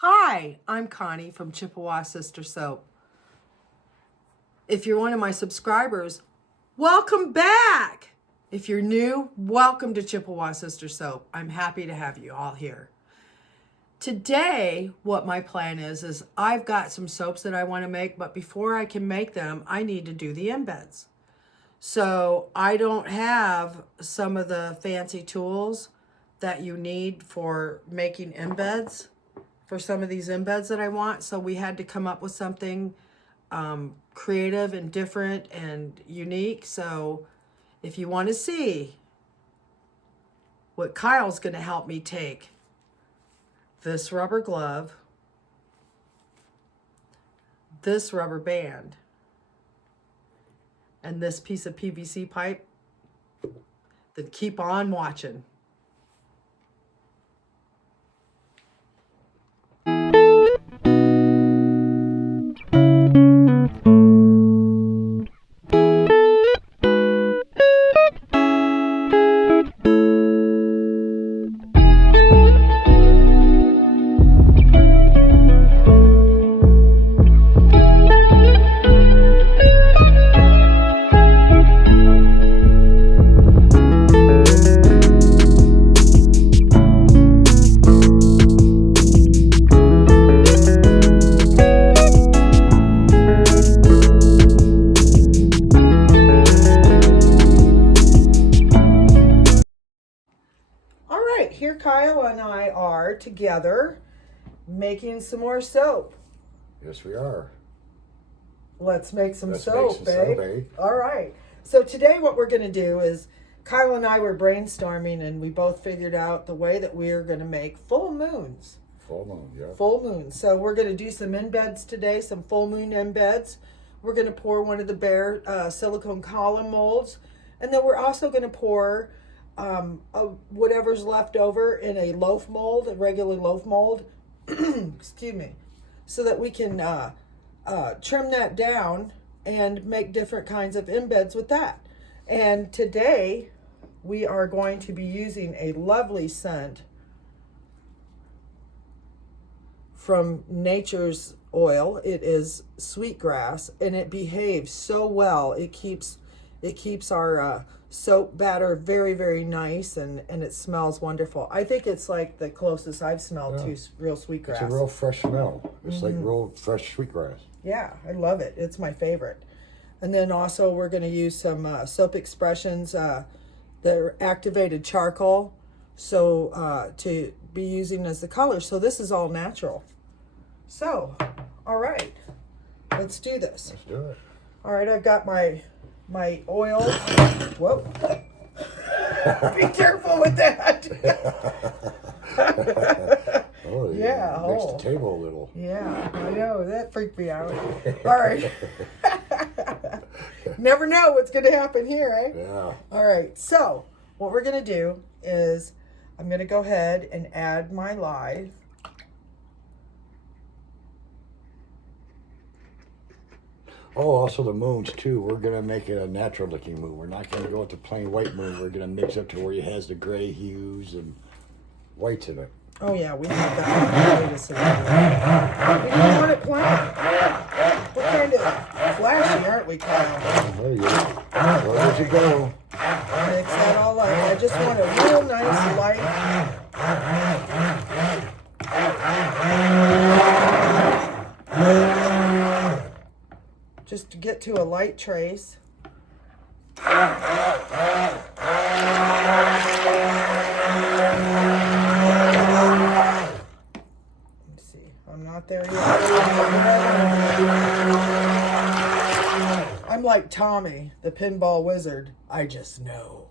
Hi, I'm Connie from Chippewa Sister Soap. If you're one of my subscribers, welcome back. If you're new, welcome to Chippewa Sister Soap. I'm happy to have you all here. Today, what my plan is I've got some soaps that I want to make, but before I can make them, I need to do the embeds. So I don't have some of the fancy tools that you need for making embeds for some of these embeds that I want. So we had to come up with something creative and different and unique. So if you want to see what Kyle's going to help me take, this rubber glove, this rubber band, and this piece of PVC pipe, then keep on watching. Here Kyle and I are together making some more soap. Yes, we are. Let's make some Let's soap, make some babe. soap, eh? All right. So today what we're going to do is Kyle and I were brainstorming and we both figured out the way that we are going to make full moons. Full moon, yeah. Full moon. So we're going to do some embeds today, some full moon embeds. We're going to pour one of the bare silicone column molds. And then we're also going to pour whatever's left over in a loaf mold, a regular loaf mold, excuse me, so that we can trim that down and make different kinds of embeds with that. And today we are going to be using a lovely scent from Nature's Oil. It is sweetgrass and it behaves so well. It keeps our soap batter very, very nice, and it smells wonderful. I think it's like the closest I've smelled to real sweetgrass. It's a real fresh smell. It's like real fresh sweetgrass. Yeah, I love it. It's my favorite. And then also we're going to use some Soap Expressions that are activated charcoal, so to be using as the color. So this is all natural. So, all right, let's do this. Let's do it. All right, I've got my oil. Whoa. Be careful with that. Oh, yeah. Makes the table a little. Yeah, I know. That freaked me out. All right. Never know what's going to happen here, eh? Yeah. All right. So what we're going to do is I'm going to go ahead and add my lye. Oh, also the moons too. We're gonna make it a natural looking moon. We're not gonna go with the plain white moon. We're gonna mix up to where it has the gray hues and whites in it. Oh yeah, we have that. Wait a second. We don't want it plain. We're kind of flashy, aren't we, Kyle? There you go. There you go. Mix that all up. I just want a real nice light. Just to get to a light trace. Let's see. I'm not there yet. I'm like Tommy, the pinball wizard. I just know.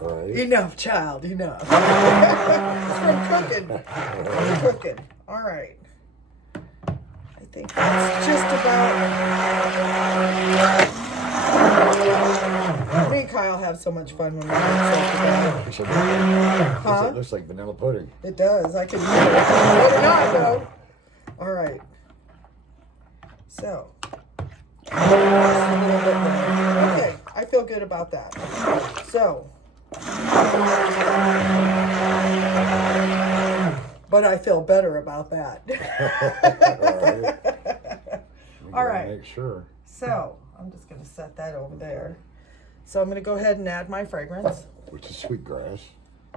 All right. Enough, child, enough. It's from cooking. From cooking. All right. I think that's just about. Me and Kyle have so much fun when we make soap together. Huh? It looks like vanilla pudding. It does. I can use it. Better not, though. All right. So. Okay. I feel good about that. So. But I feel better about that. All right. right. Make sure. So I'm just going to set that over there. So I'm going to go ahead and add my fragrance Which is sweetgrass.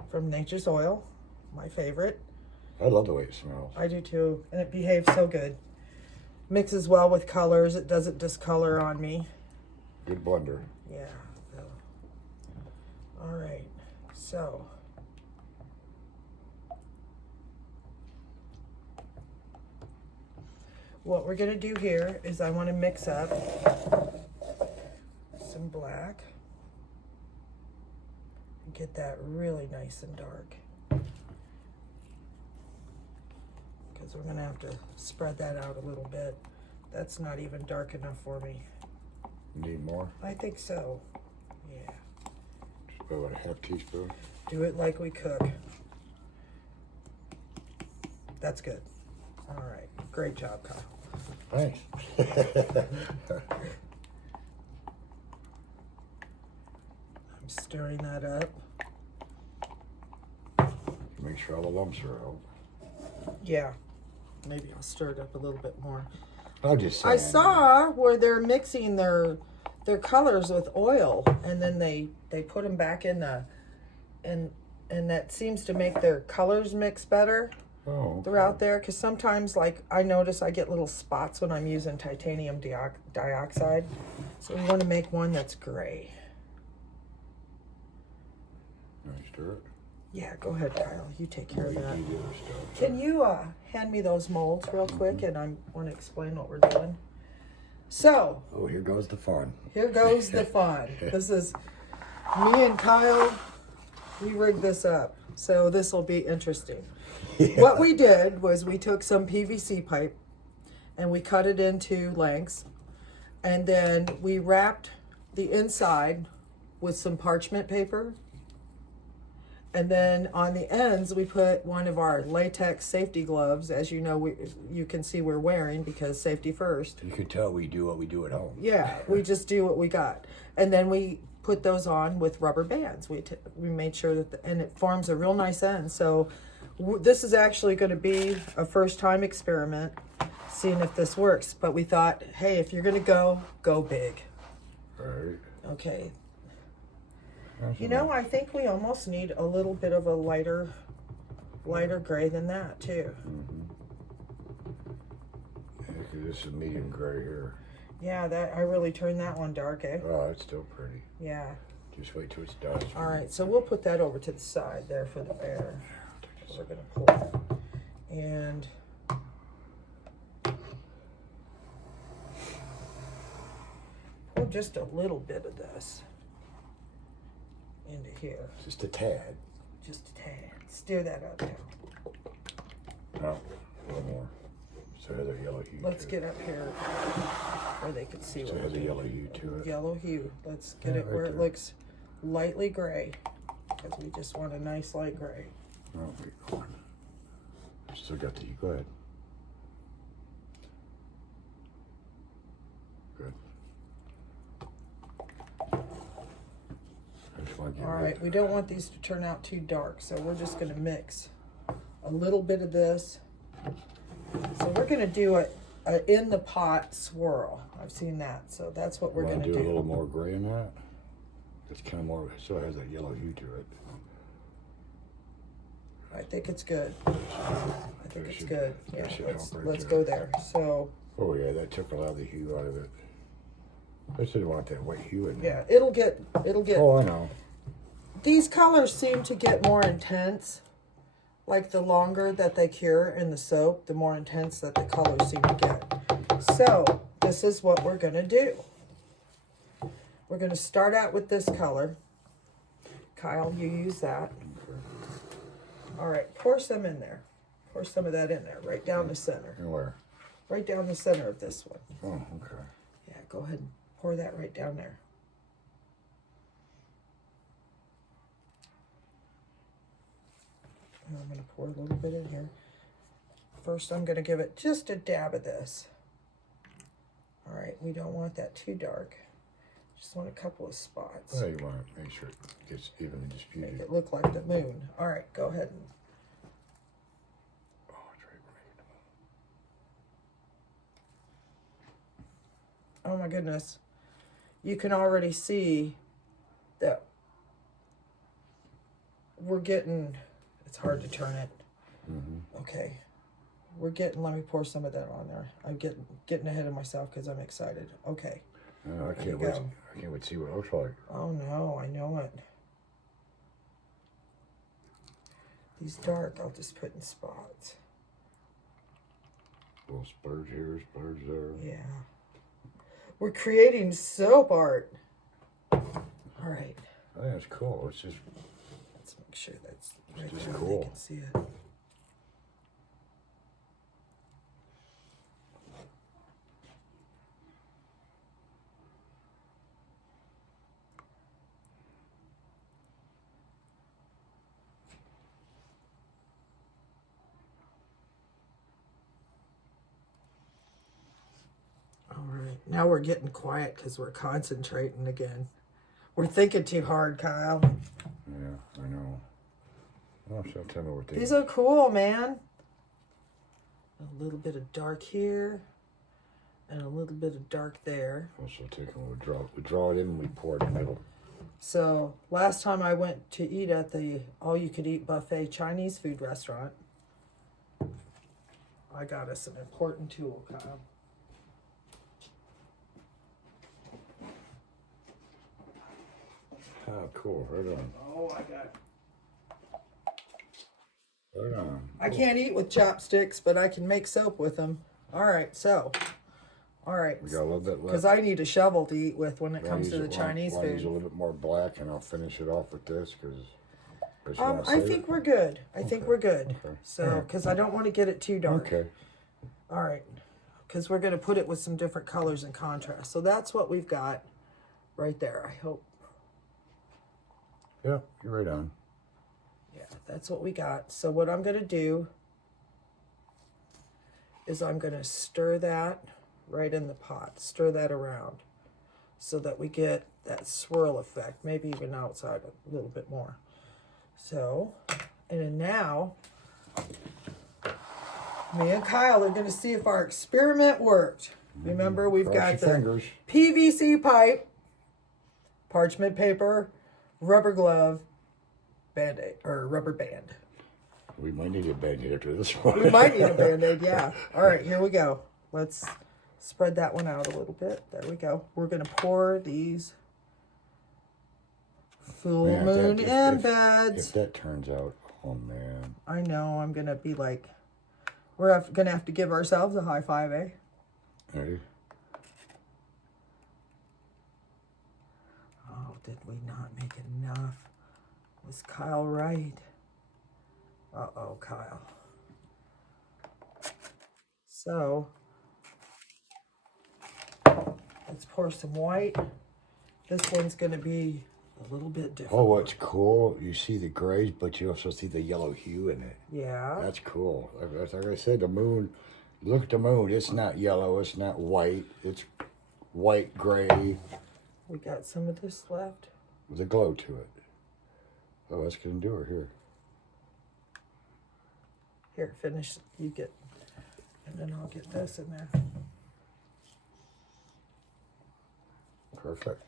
from Nature's Oil, my favorite. I love the way it smells. I do too, and it behaves so good. Mixes well with colors. It doesn't discolor on me. Good blender. Yeah. So. All right. So. What we're going to do here is I want to mix up some black. Get that really nice and dark. Because we're going to have to spread that out a little bit. That's not even dark enough for me. Need more? I think so. Yeah. Just about a half teaspoon. Do it like we cook. That's good. All right. Great job, Kyle. Thanks. I'm stirring that up. Make sure all the lumps are out. Yeah. Maybe I'll stir it up a little bit more. I'll just say. I saw where they're mixing their colors with oil, and then they put them back in the and that seems to make their colors mix better. Oh, okay. Throughout there, because sometimes, like, I notice I get little spots when I'm using titanium dioxide. So we want to make one that's gray. Can I stir it? Yeah, go ahead, Kyle. You take care of that. You do the stuff. Can you hand me those molds real quick, and I want to explain what we're doing. So, Oh, here goes the fun. here goes the fun. This is me and Kyle. We rigged this up, so this will be interesting. What we did was we took some PVC pipe and we cut it into lengths, and then we wrapped the inside with some parchment paper, and then on the ends we put one of our latex safety gloves. As you know, you can see we're wearing, because safety first. You can tell we do what we do at home. Yeah, we just do what we got, and then we put those on with rubber bands. We made sure that and it forms a real nice end. So this is actually going to be a first-time experiment, seeing if this works. But we thought, hey, if you're going to go big. Right. Okay. That's You know, I think we almost need a little bit of a lighter gray than that too. Yeah, 'cause this is medium gray here. Yeah, that I really turned that one dark, eh? Oh, it's still pretty. Yeah. Just wait till it's done. All right, so we'll put that over to the side there for the bear. We're gonna pull, and pour just a little bit of this into here, Just a tad. just a tad. Stir that up now. No, a little more. So it has a yellow hue. Let's to get up here where they can see it. So what it we're has a doing. yellow hue to it. Yellow hue. Let's get Yeah, it right where it there. looks lightly gray, because we just want a nice light gray. Oh, wait, hold on. Still got the. Go ahead. Good. I just want to get All rid- right, we don't want these to turn out too dark, so we're just gonna mix a little bit of this. So we're gonna do a in the pot swirl. I've seen that, so that's what we're Wanna gonna do a little do. more gray in that. It's kind of more. So it has a yellow hue to it. I think it's good. I think it's should- good. that Yeah, should let's help right let's there. go there. So Oh yeah, that took a lot of the hue out of it. I just didn't want that white hue in yeah, there. it'll get. Oh, I know. These colors seem to get more intense. Like the longer that they cure in the soap, the more intense that the colors seem to get. So this is what we're gonna do. We're gonna start out with this color. Kyle, you use that. All right, pour some in there. Pour some of that in there, right down the center. And where? Right down the center of this one. Oh, okay. Yeah, go ahead and pour that right down there. And I'm gonna pour a little bit in here. First, I'm gonna give it just a dab of this. All right, we don't want that too dark. Just want a couple of spots. Well, you want to make sure it gets evenly Make distributed. it look like the moon. All right, go ahead and oh my goodness, you can already see that we're getting, it's hard to turn it. Okay. We're getting, let me pour some of that on there. I'm getting ahead of myself because I'm excited. Okay. Oh, I can't wait. I can't wait to see what it looks like. Oh no, I know it. These dark, I'll just put in spots. Little spurs here, spurs there. Yeah. We're creating soap art. All right. I think that's cool. It's just, Let's make sure that's right just there. cool. They can see it. All right, now we're getting quiet because we're concentrating again. We're thinking too hard, Kyle. yeah, I know. Oh, so tell me what These are cool, man. A little bit of dark here, and a little bit of dark there. Also take them, we draw it in and we pour it in the middle. So last time I went to eat at the all-you-could-eat buffet Chinese food restaurant, I got us an important tool, Kyle. Oh, cool. Right on. Oh, I got. Right on. I can't eat with chopsticks, but I can make soap with them. All right, so. All right. We got a little bit left. Because I need a shovel to eat with when it comes to the Chinese I'll use a food. little bit more black, and I'll finish it off with this because. I think we're good. I think we're good. Okay. So, because I don't want to get it too dark. Okay. All right. Because we're going to put it with some different colors and contrast. So that's what we've got right there, I hope. Yeah, you're right on. Yeah, that's what we got. So what I'm going to do is I'm going to stir that right in the pot. Stir that around so that we get that swirl effect. Maybe even outside a little bit more. So, and then now, me and Kyle are going to see if our experiment worked. Remember, we've Cross got the your fingers. PVC pipe, parchment paper, rubber glove, Band-Aid, or rubber band. We might need a Band-Aid after this one. We might need a Band-Aid, yeah. All right, here we go. Let's spread that one out a little bit. There we go. We're going to pour these full moon embeds. If that turns out, oh man. I know, I'm going to be like, we're going to have to give ourselves a high five, eh? Ready? Oh, did we not make enough? Was Kyle right? Uh-oh, Kyle. So, let's pour some white. This one's going to be a little bit different. Oh, what's cool, you see the grays, but you also see the yellow hue in it. Yeah. That's cool. Like I said, the moon, look at the moon. It's not yellow. It's not white. It's white, gray. We got some of this left. With a glow to it. Oh, that's going to do it here. Here, finish. You get, and then I'll get this in there. Perfect.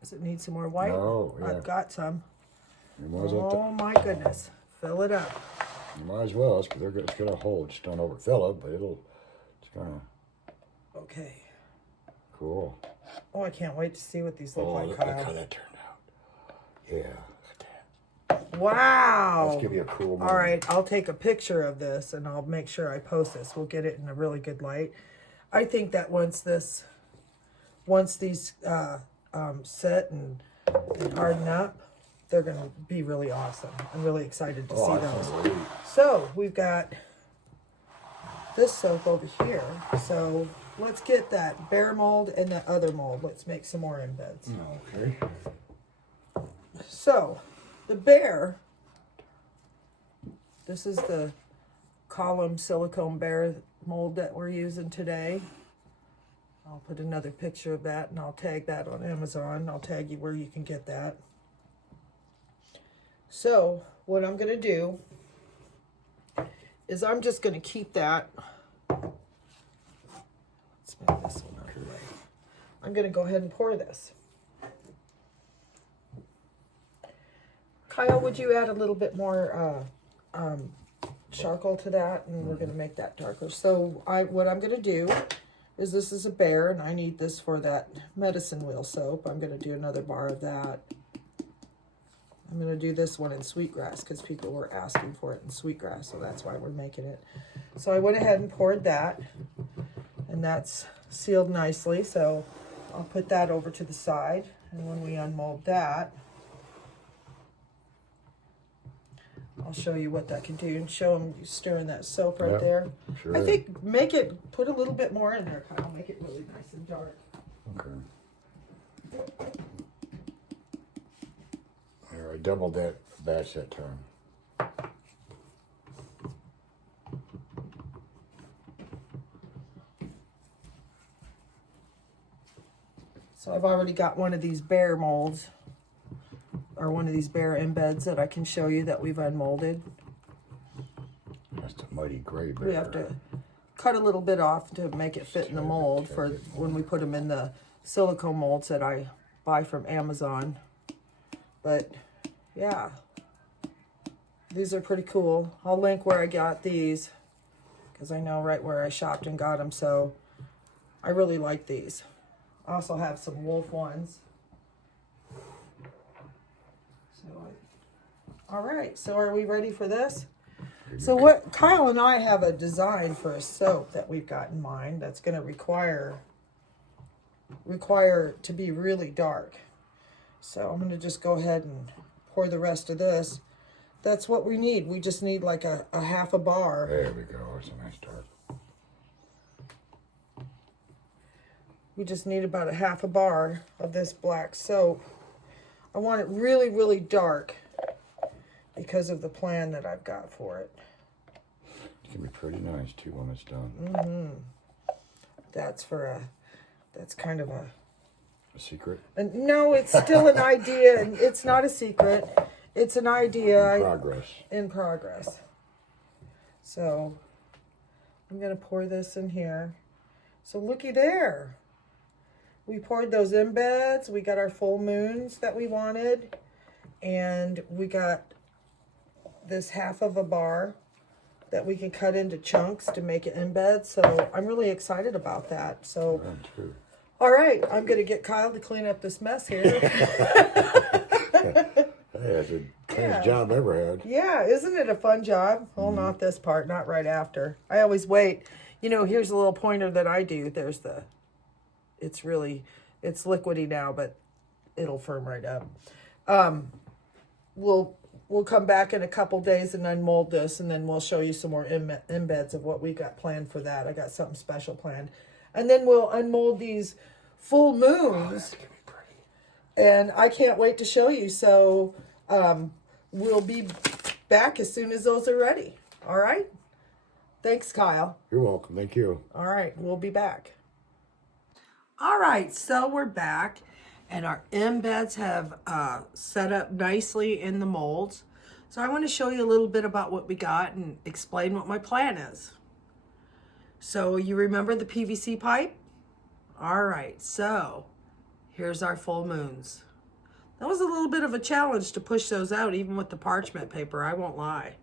Does it need some more white? No, yeah. I've got some. You might as well, Oh my goodness. Fill it up. you might as well. It's going to hold. Just don't overfill it, but it's going to. Okay. Cool. Oh, I can't wait to see what these look Oh, like, look Kyle. how that turned out. Yeah, look at that. Wow. Let's give you a cool moon. All right, I'll take a picture of this and I'll make sure I post this. We'll get it in a really good light. I think that once these set and harden up, they're going to be really awesome. I'm really excited to see I those. can't wait. So we've got this soap over here. So let's get that bare mold and that other mold. Let's make some more embeds. Okay. So the bare, this is the column silicone bare mold that we're using today. I'll put another picture of that and I'll tag that on Amazon. I'll tag you where you can get that. So what I'm going to do is I'm just going to keep that. Let's move this one I'm going to go ahead and pour this. Kyle, would you add a little bit more charcoal to that? And we're going to make that darker. So what I'm going to do is, this is a bear, and I need this for that medicine wheel soap. I'm going to do another bar of that. I'm going to do this one in sweetgrass because people were asking for it in sweetgrass, so that's why we're making it. So I went ahead and poured that, and that's sealed nicely, so I'll put that over to the side. And when we unmold that, I'll show you what that can do, and show them you stirring that soap right there. Sure. I think put a little bit more in there, Kyle. Make it really nice and dark. Okay. There, I doubled that batch that time. So I've already got one of these bear molds, or one of these bear embeds that I can show you that we've unmolded. That's the mighty gray bear. We have to cut a little bit off to make it fit in the mold for when we put them in the silicone molds that I buy from Amazon. But yeah, these are pretty cool. I'll link where I got these because I know right where I shopped and got them. So I really like these. I also have some wolf ones. All right, so are we ready for this? So what Kyle and I have a design for a soap that we've got in mind that's going to require to be really dark. So I'm going to just go ahead and pour the rest of this. That's what we need. We just need like a half a bar. There we go. That's a nice dark. We just need about a half a bar of this black soap. I want it really, really dark because of the plan that I've got for it. It's gonna be pretty nice too when it's done. That's kind of a secret? And no, it's still an idea. It's not a secret. It's an idea. In progress. So I'm going to pour this in here. So looky there. We poured those embeds. We got our full moons that we wanted. And we got this half of a bar that we can cut into chunks to make it embed. So I'm really excited about that. So, all right, I'm going to get Kyle to clean up this mess here. Hey, that's the cleanest job I ever had. Yeah, isn't it a fun job? Well, not this part, not right after. I always wait. You know, here's a little pointer that I do. There's it's liquidy now, but it'll firm right up. We'll come back in a couple days and unmold this, and then we'll show you some more embeds of what we got planned for that. I got something special planned. And then we'll unmold these full moons. And I can't wait to show you. So we'll be back as soon as those are ready. All right? Thanks, Kyle. You're welcome. Thank you. All right. We'll be back. All right. So we're back. And our embeds have set up nicely in the molds. So I want to show you a little bit about what we got and explain what my plan is. So you remember the PVC pipe? All right. So here's our full moons. That was a little bit of a challenge to push those out, even with the parchment paper, I won't lie.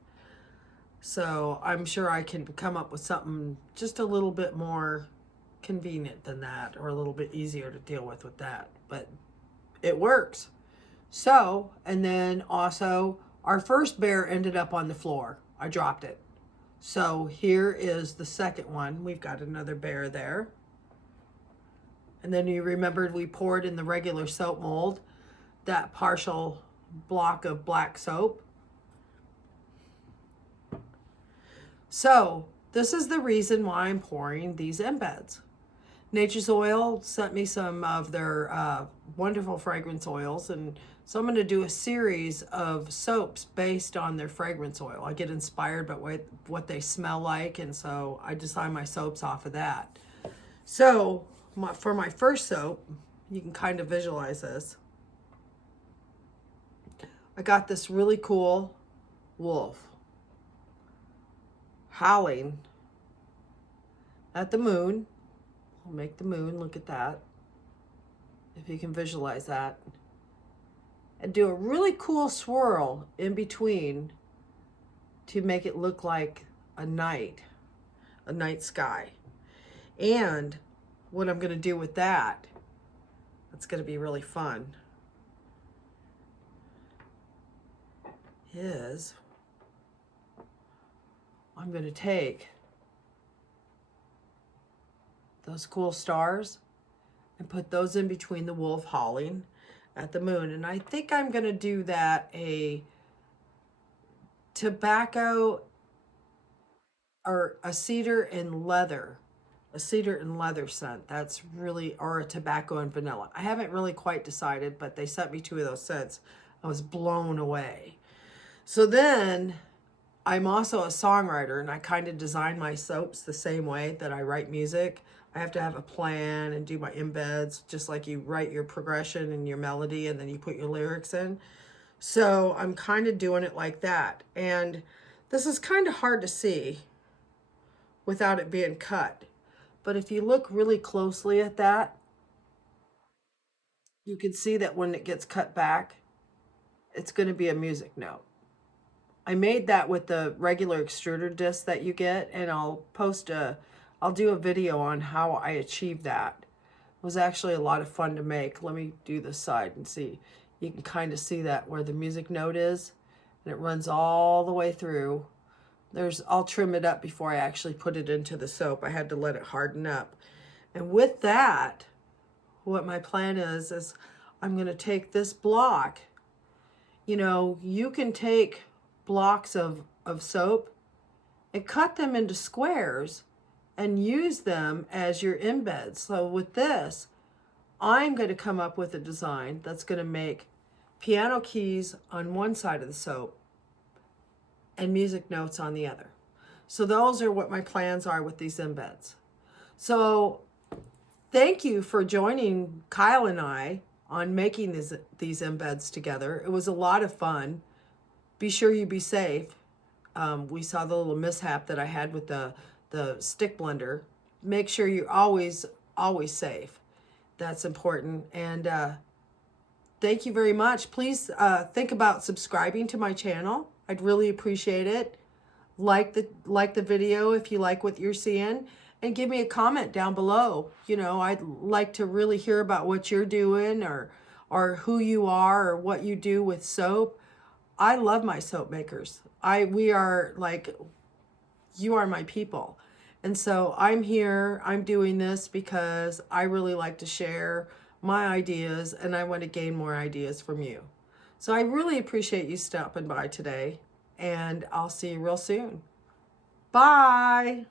So I'm sure I can come up with something just a little bit more convenient than that, or a little bit easier to deal with that. But it works. So, and then also, our first bear ended up on the floor. I dropped it. So here is the second one. We've got another bear there. And then you remembered we poured in the regular soap mold that partial block of black soap. So this is the reason why I'm pouring these embeds. Nature's Oil sent me some of their wonderful fragrance oils, and so I'm going to do a series of soaps based on their fragrance oil. I get inspired by what they smell like, and so I design my soaps off of that. So for my first soap, you can kind of visualize this. I got this really cool wolf howling at the moon. We'll make the moon, look at that. if you can visualize that. And do a really cool swirl in between to make it look like a night sky. And what I'm going to do with that, that's going to be really fun, is I'm going to take those cool stars and put those in between the wolf howling at the moon. And I think I'm going to do that a tobacco or a cedar and leather scent. That's really, or a tobacco and vanilla. I haven't really quite decided, but they sent me 2 of those scents. I was blown away. So then I'm also a songwriter, and I kind of design my soaps the same way that I write music. I have to have a plan and do my embeds, just like you write your progression and your melody and then you put your lyrics in. So I'm kind of doing it like that. And this is kind of hard to see without it being cut. But if you look really closely at that, you can see that when it gets cut back, it's going to be a music note. I made that with the regular extruder disc that you get, and I'll do a video on how I achieved that. It was actually a lot of fun to make. Let me do this side and see. You can kind of see that where the music note is, and it runs all the way through. I'll trim it up before I actually put it into the soap. I had to let it harden up. And with that, what my plan is I'm going to take this block. You know, you can take blocks of soap and cut them into squares and use them as your embeds. So with this, I'm going to come up with a design that's going to make piano keys on one side of the soap and music notes on the other. So those are what my plans are with these embeds. So thank you for joining Kyle and I on making these embeds together. It was a lot of fun. Be sure you be safe. We saw the little mishap that I had with the stick blender. Make sure you're always safe. That's important. And thank you very much. Please think about subscribing to my channel. I'd really appreciate it. Like the video if you like what you're seeing, and give me a comment down below. You know, I'd like to really hear about what you're doing, or who you are, or what you do with soap. I love my soap makers. We are like, you are my people. And so I'm here, I'm doing this because I really like to share my ideas, and I want to gain more ideas from you. So I really appreciate you stopping by today, and I'll see you real soon. Bye.